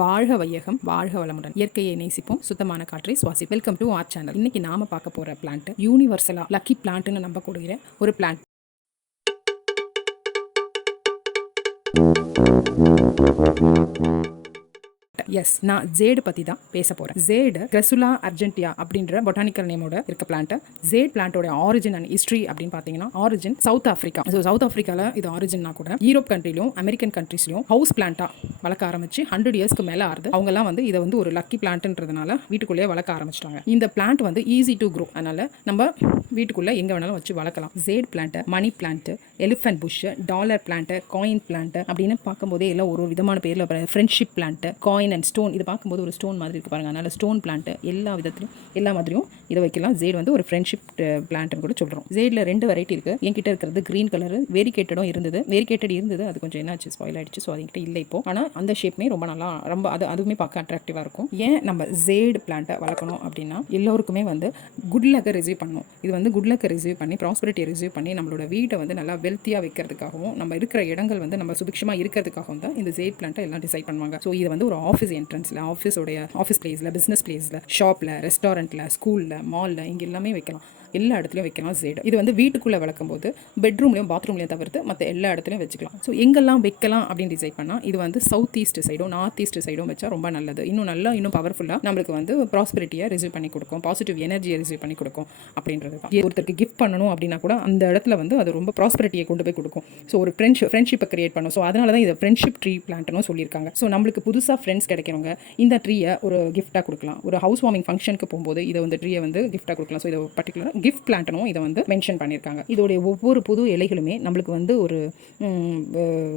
வாழ்க வையகம், வாழ்க வளமுடன். இயற்கையை நேசிப்போம், சுத்தமான காற்றை சுவாசி. Welcome to our channel. இன்னைக்கு நாம பார்க்க போற பிளான்ட் யூனிவர்சலா லக்கி பிளான்ட்னு நம்பக்கூடிய ஒரு பிளான்ட். எஸ், நான் ஜேடு பற்றி தான் பேச போகிறேன். ஜேடு கிரெசுலா அர்ஜென்டியா அப்படின்ற பொட்டானிக்கல் நேமோட இருக்க பிளான்ட். ஜேட் பிளான்ட்டோட ஆரிஜின் அண்ட் ஹிஸ்ட்ரி அப்படின்னு பார்த்தீங்கன்னா origin south Africa. So south ஆஃப்ரிக்காவில் இது ஆரிஜின்னா கூட யூரோப் கண்ட்ரிலையும் அமெரிக்கன் கண்ட்ரீஸ்லையும் ஹவுஸ் பிளான்ட்டாக வளர்க்க ஆரம்பிச்சு 100 இயர்ஸ்க்கு மேலே ஆகுது. அவங்கெல்லாம் வந்து இதை வந்து ஒரு லக்கி பிளான்ட்ன்றதுனால வீட்டுக்குள்ளேயே வளர்க்க ஆரம்பிச்சிட்டாங்க. இந்த பிளான்ட் வந்து ஈஸி டு க்ரோ, அதனால நம்ம வீட்டுக்குள்ளே எங்கே வேணாலும் வச்சு வளர்க்கலாம். Jade plant, money plant, elephant bush, dollar plant, coin plant அப்படின்னு பார்க்கும்போதே எல்லாம் ஒரு விதமான பேரில் friendship plant, coin and stone. இது பார்க்கும்போது ஒரு ஸ்டோன் மாதிரி இருக்கு பாருங்க, அதனால ஸ்டோன் பிளான்ட் எல்லா விதத்திலும் எல்லா மாதிரியும் இதை வைக்கலாம். ஜேட் வந்து ஒரு ஃப்ரெண்ட்ஷிப் பிளான்ட்னு கூட சொல்கிறோம். ஜேடில் 2 வெரைட்டி இருக்குது. என்கிட்ட இருக்கிறது க்ரீன் கலர், வேரிகேட்டடும் இருந்தது. வேரிகேட்டட் இருந்தது, அது கொஞ்சம் என்னாச்சு, ஸ்பாயில் ஆயிடுச்சு. ஸோ அதுக்கிட்ட இல்லை இப்போ. ஆனால் அந்த ஷேப்புமே ரொம்ப அதுவுமே பார்க்க அட்ராக்டிவாக இருக்கும். ஏன் நம்ம ஜேட் பிளான்ட்டை வளர்க்கணும் அப்படின்னா எல்லோருக்குமே வந்து குட் லக்கை ரிசீவ் பண்ணணும். இது வந்து குட் லக்கை ரிசீவ் பண்ணி ப்ராஸ்பரிட்டியை ரிசீவ் பண்ணி நம்மளோட வீட்டை வந்து நல்லா வெல்த்தியாக வைக்கிறதுக்காகவும் நம்ம இருக்கிற இடங்கள் வந்து நம்ம சுபிக்ஷமாக இருக்கிறதுக்காகவும் தான் இந்த ஜேட் பிளான்ட்டை எல்லாம் டிசைட் பண்ணுவாங்க. ஸோ இது வந்து ஒரு ஆஃபீஸ் என்ட்ரன்ஸில், ஆஃபீஸ் பிளேஸில், பிஸ்னஸ் பிளேஸில், ஷாப்பில், ரெஸ்டாரண்ட்டில், ஸ்கூலில், மாலில், இங்கே எல்லாமே வைக்கலாம். எல்லா இடத்துலையும் வைக்கலாம் ஜேடு. இது வந்து வீட்டுக்குள்ளே வளர்க்கும் போது பெட்ரூம்லையும் பாத்ரூம்லையும் தவிர்த்து மற்ற எல்லா இடத்துலையும் வச்சுக்கலாம். ஸோ எங்கெல்லாம் வைக்கலாம் அப்படின்னு டிசைட் பண்ணால் இது வந்து சவுத் ஈஸ்ட் சைடும் நார்த் ஈஸ்ட் சைடும் வச்சா ரொம்ப நல்லது. இன்னும் பவர்ஃபுல்லாக நம்மளுக்கு வந்து ப்ராஸ்பரிட்டியை ரிசீவ் பண்ணி கொடுக்கும், பாசிட்டிவ் எனர்ஜியை ரிசீவ் பண்ணி கொடுக்கும் அப்படின்றது தான். ஒருத்தருக்கு கிஃப்ட் பண்ணணும் அப்படின்னா கூட அந்த இடத்துல வந்து அது ரொம்ப ப்ராஸ்பரிட்டியை கொண்டு போய் கொடுக்கும். ஸோ ஒரு ஃப்ரெண்ட்ஷிப்பை கிரியேட் பண்ணும். ஸோ அதனால தான் இதை ஃப்ரெண்ட்ஷிப் ட்ரீ பிளான்ட்னு சொல்லியிருக்காங்க. ஸோ நம்மளுக்கு புதுசாக ஃப்ரெண்ட்ஸ் கிடைக்கிறவங்க இந்த ட்ரீயை ஒரு கிஃப்ட்டாக கொடுக்கலாம். ஒரு ஹவுஸ் வார்மிங் ஃபங்க்ஷனுக்கு போகும்போது இதை வந்து ட்ரீயை வந்து கிஃப்ட்டாக கொடுக்கலாம். ஸோ இதை பர்டிகுலராக கிஃப்ட் பிளான்ட்னும் இதை வந்து மென்ஷன் பண்ணியிருக்காங்க. இதோடைய ஒவ்வொரு புது இலைகளுமே நம்மளுக்கு வந்து ஒரு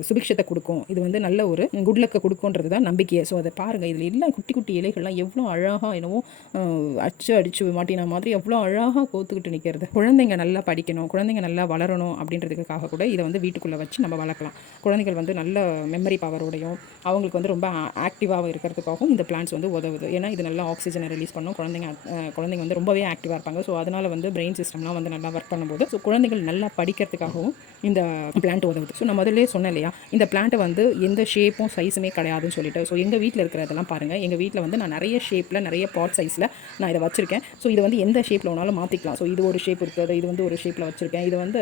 சுபிக்ஷத்தை கொடுக்கும். இது வந்து நல்ல ஒரு குட் லக்கை கொடுக்கும்ன்றது தான் நம்பிக்கையை. ஸோ அதை பாருங்கள், இதில் எல்லாம் குட்டி குட்டி இலைகள்லாம் எவ்வளோ அழகாக என்னவோ அடிச்சு மாட்டின மாதிரி எவ்வளோ அழகாக கோத்துக்கிட்டு நிற்கிறது. குழந்தைங்க நல்லா படிக்கணும், குழந்தைங்க நல்லா வளரணும் அப்படின்றதுக்காக கூட இதை வந்து வீட்டுக்குள்ளே வச்சு நம்ம வளர்க்கலாம். குழந்தைகள் வந்து நல்ல மெமரி பவரோடையும் அவங்களுக்கு வந்து ரொம்ப ஆக்டிவாக இருக்கிறதுக்காகவும் இந்த பிளான்ட்ஸ் வந்து உதவுது. ஏன்னா இது நல்லா ஆக்சிஜனை ரிலீஸ் பண்ணும். குழந்தைங்க வந்து ரொம்பவே ஆக்டிவாக இருப்பாங்க. ஸோ அதனால் வந்து பிரெயின் சிஸ்டம்லாம் வந்து நல்லா ஒர்க் பண்ணும்போது ஸோ குழந்தைகள் நல்லா படிக்கிறதுக்காகவும் இந்த பிளான்ட் உதவுது. ஸோ நான் முதல்ல சொன்னேன் இல்லையா, இந்த பிளான்ட்டை வந்து எந்த ஷேப்பும் சைஸுமே கிடையாதுன்னு சொல்லிட்டு. ஸோ எங்கள் வீட்டில் இருக்கிறதெல்லாம் பாருங்கள், எங்கள் வீட்டில் வந்து நான் நிறைய ஷேப்பில் நிறைய பாட் சைஸில் நான் இதை வச்சுருக்கேன். ஸோ இது வந்து எந்த ஷேப்பில் வேணாலும் மாற்றிக்கலாம். ஸோ இது ஒரு ஷேப் இருக்குது, இது வந்து ஒரு ஷேப்பில் வச்சுருக்கேன். இது வந்து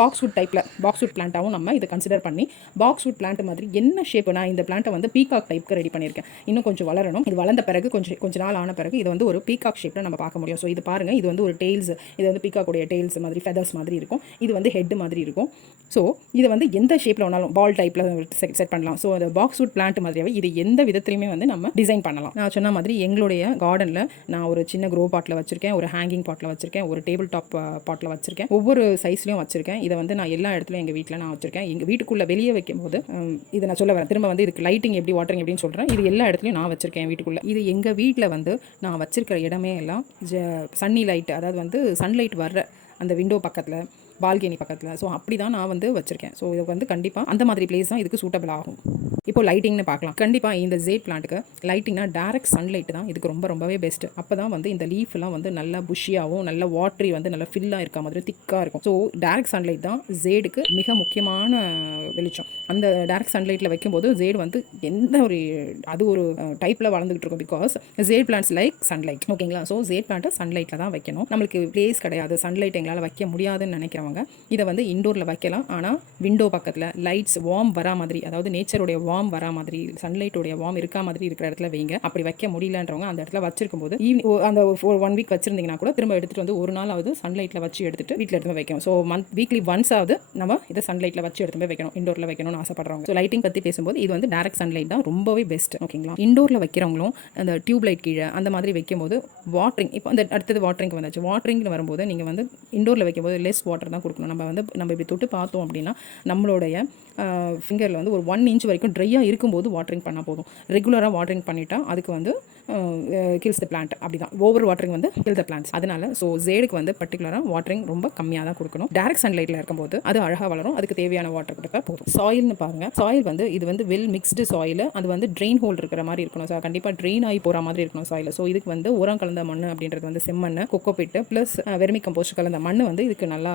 பாக்ஸ்வுட் பிளான்ட்டாகவும் நம்ம இதை கன்சிடர் பண்ணி பாக்ஸ்வுட் பிளான்ட் மாதிரி என்ன ஷேப். நான் இந்த பிளான்ட்டை வந்து பீகாக் டைப்புக்கு ரெடி பண்ணியிருக்கேன். இன்னும் கொஞ்சம் வளரணும். இது வளர்ந்த பிறகு கொஞ்சம் நாள் ஆன பிறகு இது வந்து ஒரு பீகாக் ஷேப்பில் நம்ம பார்க்க முடியும். ஸோ இது பாருங்கள், இது வந்து ஒரு டெய்ல்ஸ், இது வந்து பீகாக்குடைய டெய்ல்ஸ் மாதிரி ஃபெதர்ஸ் மாதிரி இருக்கும். இது வந்து ஹெட் மாதிரி இருக்கும். ஸோ இதை வந்து எந்த ஷேப்பில் வேணாலும் பால் டைப்பில் செட் பண்ணலாம். ஸோ அந்த பாக்ஸ்வுட் பிளான்ட் மாதிரியாகவே இது எந்த விதத்துலையுமே வந்து நம்ம டிசைன் பண்ணலாம். நான் சொன்ன மாதிரி எங்களுடைய கார்டனில் நான் ஒரு சின்ன க்ரோ பாட்டில் வச்சுருக்கேன், ஒரு ஹேங்கிங் பாட்டில் வச்சுருக்கேன், ஒரு டேபிள் டாப் பாட்டில் வச்சுருக்கேன். ஒவ்வொரு சைஸ்லையும் வச்சுருக்கேன். இதை வந்து நான் எல்லா இடத்துலையும் எங்கள் வீட்டில் நான் வச்சுருக்கேன். எங்கள் வீட்டுக்குள்ளே வெளியே வைக்கும் போது இதை நான் சொல்ல வரேன். திரும்ப வந்து இதுக்கு லைட்டிங் எப்படி வாட்டரிங் எப்படின்னு சொல்கிறேன். இது எல்லா இடத்துலையும் நான் வச்சுருக்கேன் வீட்டுக்குள்ளே. இது எங்கள் வீட்டில் வந்து நான் வச்சுருக்கிற இடமே எல்லாம் சன்னி லைட், அதாவது வந்து சன்லைட் வர்ற அந்த விண்டோ பக்கத்தில், பால்கனி பக்கத்தில். ஸோ அப்படி தான் நான் வந்து வச்சுருக்கேன். ஸோ இது வந்து கண்டிப்பாக அந்த மாதிரி பிளேஸ் தான் இதுக்கு சூட்டபிள் ஆகும். இப்போ லைட்டிங்னு பார்க்கலாம். கண்டிப்பாக இந்த ஜேட் பிளான்ட்டுக்கு லைட்டிங்னா டேரக்ட் சன்லைட் தான் இதுக்கு ரொம்பவே பெஸ்ட்டு. அப்போ தான் வந்து இந்த லீஃப்லாம் வந்து நல்லா புஷியாகவும் நல்ல வாட்டரி வந்து நல்லா ஃபில்லாக இருக்க மாதிரி திக்காக இருக்கும். ஸோ டேரக்ட் சன்லைட் தான் ஜேடுக்கு மிக முக்கியமான வெளிச்சம். அந்த டேரக்ட் சன்லைட்டில் வைக்கும்போது ஜேடு வந்து எந்த ஒரு டைப்பில் வளர்ந்துகிட்டு இருக்கும். Because jade plants like sunlight. ஓகேங்களா? ஸோ ஜேட் பிளான்ட்டை சன்லைட்டில் தான் வைக்கணும். நம்மளுக்கு பிளேஸ் கிடையாது, சன்லைட் எங்களால் வைக்க முடியாதுன்னு நினைக்கிறவங்க இதை வந்து இண்டோரில் வைக்கலாம். ஆனால் விண்டோ பக்கத்தில் லைட்ஸ் வார்ம் வரா மாதிரி, அதாவது நேச்சருடைய வார்ம் வரா மாதிரி, சன்லைட்டோடைய வார்ம் இருக்கா மாதிரி இருக்கிற இடத்துல வைங்க. அப்படி வைக்க முடியலன்றவங்க அந்த இடத்துல வச்சிருக்கும் போது அந்த ஒரு 1 வீக் வச்சிருந்தீங்கன்னா கூட திரும்ப எடுத்துட்டு வந்து ஒரு நாள் ஆகுது சன்லைட்டில் வச்சு எடுத்துட்டு வீட்டில் எடுத்து வைக்கணும். ஸோ வீக்லி ஒன்ஸ் ஆகுது நம்ம இதை சன்லைட்டில் வச்சு எடுத்து போய் வைக்கணும், இண்டோரில் வைக்கணும்னு ஆசைப்படுறவங்க. ஸோ லைட்டிங் பற்றி பேசும்போது இது வந்து டேரக்ட் சன்லைட் தான் ரொம்பவே பெஸ்ட். ஓகேங்களா? இண்டோரில் வைக்கிறவங்களும் அந்த டியூப் லைட் கீழே அந்த மாதிரி வைக்கும்போது வாட்டரிங், இப்போ அந்த அடுத்தது வாட்டரிங் வந்தாச்சு. வாட்டரிங்னு வரும்போது நீங்கள் வந்து இண்டோரில் வைக்கும்போது லெஸ் வாட்டர் தான் கொடுக்கணும். நம்ம இப்படி தொட்டு பார்த்தோம் அப்படின்னா நம்மளுடைய ஃபிங்கரில் வந்து ஒரு 1 இன்ச் வரைக்கும் ட்ரையாக இருக்கும்போது வாட்டரிங் பண்ணால் போதும். ரெகுலராக வாட்டரிங் பண்ணிட்டா அதுக்கு வந்து கில்ஸ் த பிளான்ட். அப்படி தான் ஓவர் வாட்டரிங் வந்து கில் த பிளான்ட்ஸ். அதனால ஸோ ஜேடுக்கு வந்து பர்டிகுலராக வாட்டரிங் ரொம்ப கம்மியாக தான் கொடுக்கணும். டைரக்ட் சன்லைட்டில் இருக்கும்போது அது அழகாக வளரும். அதுக்கு தேவையான வாட்டர் கொடுத்தா போதும். சாயில்னு பாருங்கள், சாயில் வந்து இது வந்து வெல் மிக்ஸ்டு சாயில். அது வந்து ட்ரெயின் ஹோல் இருக்கிற மாதிரி இருக்கணும். ஸோ கண்டிப்பாக ட்ரெயின் ஆகி போகிற மாதிரி இருக்கணும் சாயில். ஸோ இதுக்கு வந்து உரம் கலந்த மண் அப்படின்றது வந்து செம்மண், கொக்கோபிட்டு ப்ளஸ் வெர்மி கம்போஸ்ட் கலந்த மண் வந்து இதுக்கு நல்லா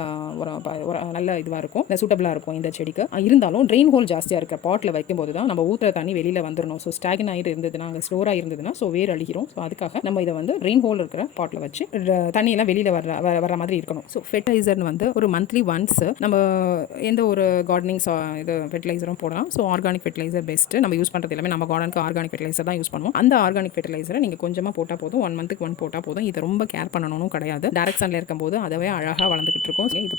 நல்ல இதுவாக இருக்கும், சூட்டபிளாக இருக்கும் இந்த செடிக்கு. இருந்தாலும் ட்ரெயின் ஹோல் ஜாஸ்தியாக இருக்க பாட்டில் வைக்கும்போது தான் நம்ம ஊற்றுற தண்ணி வெளியில் வந்துடணும். ஸோ ஸ்டாக்ன் ஆகிட்டு இருந்ததுன்னா, அங்கே ஸ்டோராக இருந்ததுன்னா ஸோ வேர் அழிகிறோம். ஸோ அதுக்காக நம்ம இதை வந்து ட்ரெயின் ஹோல் இருக்கிற பாட்டில் வச்சு தண்ணியெல்லாம் வெளியில் வர மாதிரி இருக்கணும். ஸோ ஃபெர்டிலைசர்னு வந்து ஒரு மந்த்லி ஒன்ஸ் நம்ம எந்த ஒரு கார்டனிங் இது ஃபெர்டிலைசரும் போடலாம். So organic fertiliser best. நம்ம யூஸ் பண்ணுறது எல்லாமே நம்ம கார்டனுக்கு ஆர்கானிக் ஃபெர்டிலைசர் தான் யூஸ் பண்ணுவோம். அந்த ஆர்கானிக் ஃபெர்டிலைசரை நீங்கள் கொஞ்சமாக போட்டால் போதும். 1 மந்த்துக்கு 1 போட்டால் போதும். இதை ரொம்ப கேர் பண்ணணும் கிடையாது. டைரக்ட் சன்ல இருக்கும்போது அதவே அழகாக வளர்ந்துகிட்டு இருக்கும். இது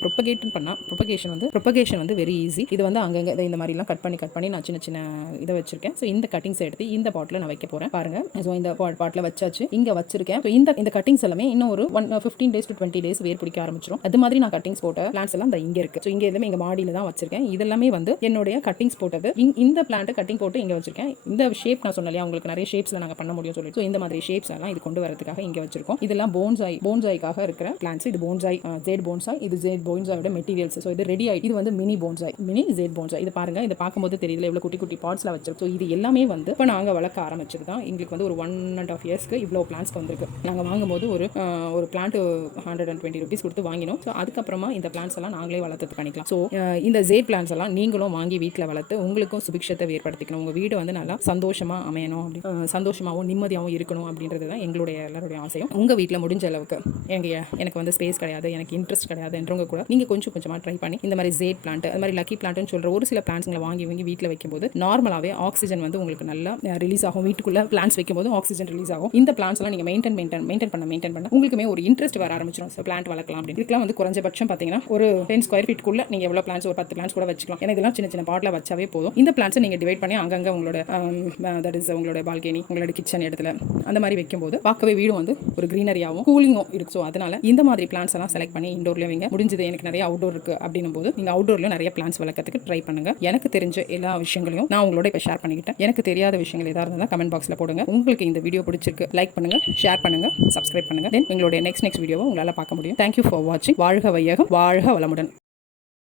ப்ரொபகேஷன் வந்து வெரி ஈஸி. இது வந்து அங்கங்கே இந்த மாதிரிலாம் கட் பண்ணி நான் சின்ன இதை வச்சிருக்கேன். ஸோ இந்த கட்டிங்ஸ் எடுத்து இந்த பாட்டில் நான் வைக்க போகிறேன் பாருங்கள். ஸோ இந்த பாட்டில் வச்சாச்சு, இங்கே வச்சிருக்கேன். ஸோ இந்த கட்டிங்ஸ் எல்லாமே இன்னும் ஒரு 15 days to 20 days வேர் பிடிக்க ஆரம்பிச்சிடும். அது மாதிரி நான் கட்டிங்ஸ் போட்ட பிளான்ஸ் எல்லாம் இங்கே இருக்குது. ஸோ இங்கே எல்லாமே எங்கள் மாடியில் தான் வச்சிருக்கேன். இதெல்லாமே வந்து என்னுடைய கட்டிங்ஸ் போட்டது. இந்த பிளான்ட் கட்டிங் போட்டு இங்கே வச்சிருக்கேன். இந்த ஷேப் நான் சொன்னேன், உங்களுக்கு நிறைய ஷேப்ஸில் நாங்கள் பண்ண முடியும் சொல்லி. ஸோ இந்த மாதிரி ஷேப்ஸ் எல்லாம் இது கொண்டு வரதுக்காக இங்கே வச்சிருக்கோம். இதெல்லாம் போன்சாய்க்காக இருக்கிற பிளான்ஸ். இது போன்சாய், ஜேட் போன்சாய். இது ஜேட் போன்சாயோட மெட்டீரியல்ஸ். ஸோ இது ரெடி ஆகிட்டு. இது வந்து மினி ஜேட் போன்சாய். இது பாருங்க, இது பார்க்கும்போது தெரியல எவ்வளோ குட்டி பாட்ஸ்ல வச்சிருக்கோம். ஸோ இது எல்லாமே வந்து இப்போ நாங்கள் வளர்க்க ஆரம்பிச்சது தான். எங்களுக்கு வந்து ஒரு 1.5 இயர்ஸ்க்கு இவ்வளோ பிளான்ஸ் வந்திருக்கு. நாங்கள் வாங்கும்போது ஒரு பிளான்ட் 120 rupees கொடுத்து வாங்கினோம். ஸோ அதுக்கப்புறமா இந்த பிளான்ஸ் எல்லாம் நாங்களே வளர்த்து பண்ணிக்கலாம். ஸோ இந்த ஜேட் பிளான்ஸ் எல்லாம் நீங்களும் வாங்கி வீட்டில் வளர்த்து உங்களுக்கும் சுபிக்ஷத்தை ஏற்படுத்திக்கணும். உங்கள் வீடு வந்து நல்லா சந்தோஷமாக அமையணும், அப்படி சந்தோஷமாகவும் நிம்மதியாகவும் இருக்கணும் அப்படின்றது தான் எங்களுடைய எல்லாருடைய ஆசையும். உங்கள் வீட்டில் முடிஞ்ச அளவுக்கு எனக்கு வந்து ஸ்பேஸ் கிடையாது, எனக்கு இன்ட்ரெஸ்ட் கிடையாதுன்றவங்க கூட நீங்கள் கொஞ்சமாக ட்ரை பண்ணி இந்த மாதிரி ஜேட் பிளான்ட், அது மாதிரி லக்கி பிளான்ட்னு சொல்கிற ஒரு சில பிளான்ட்ஸ்களை வாங்கி வீட்டில் வைக்கும்போது நார்மலாகவே ஆக்சிஜன் வந்து உங்களுக்கு நல்லா ரிலீஸ் ஆகும். வீட்டுக்குள்ளே பிளான்ஸ் வைக்கும்போது ஆக்சிஜன் ரிலீஸ் ஆகும். இந்த பிளான்ஸ் எல்லாம் நீங்கள் மெயின்டைன் பண்ண உங்களுக்குமே ஒரு இன்ட்ரெஸ்ட் வர ஆரம்பிச்சிடும். ஸோ பிளான்ட் வளர்க்கலாம் அப்படின்னு. இதுக்கெல்லாம் வந்து குறைஞ்சபட்சம் பார்த்தீங்கன்னா ஒரு 10 square feet நீங்கள் எவ்வளோ பிளான்ஸ், ஒரு 10 பிளான்ஸ் கூட வச்சுக்கலாம். எனக்கு இதெல்லாம் சின்ன பாட்டில் வச்சாவே போதும். இந்த பிளான்ஸை நீங்கள் டிவைட் பண்ணி அங்கங்கே உங்களோட பால்கனி, உங்களோட கிச்சன் இடத்துல அந்த மாதிரி வைக்கும்போது பார்க்கவே வீடும் வந்து ஒரு க்ரீனரியாகவும் கூலிங்கும் இருக்கும். ஸோ அதனால இந்த மாதிரி பிளான்ஸ் எல்லாம் செலக்ட் பண்ணி இண்டோர்லேயே வைங்க. முடிஞ்சது எனக்கு நிறைய அவுட்டோர் இருக்குது அப்படின்னும் போது நீங்கள் அவுட்டோர்லேயும் நிறைய பிளான்ஸ் வளர்க்கறதுக்கு ட்ரை பண்ணுங்க. எனக்கு தெரிஞ்ச எல்லா விஷயங்களையும் நான் உங்களோட இப்போ ஷேர் பண்ணிக்கிட்டேன். எனக்கு தெரியாத விஷயங்கள் ஏதாவது இருந்தால் கமெண்ட் பாக்ஸில் போடுங்க. உங்களுக்கு இந்த வீடியோ பிடிச்சிருக்கு லைக் பண்ணுங்க, ஷேர் பண்ணுங்க, சப்ஸ்கிரைப் பண்ணுங்க. தென் எங்களுடைய நெக்ஸ்ட் வீடியோவை உங்களால் பார்க்க முடியும். தேங்க்யூ ஃபார் வாட்சிங். வாழ்க வையகம், வாழ்க வளமுடன்.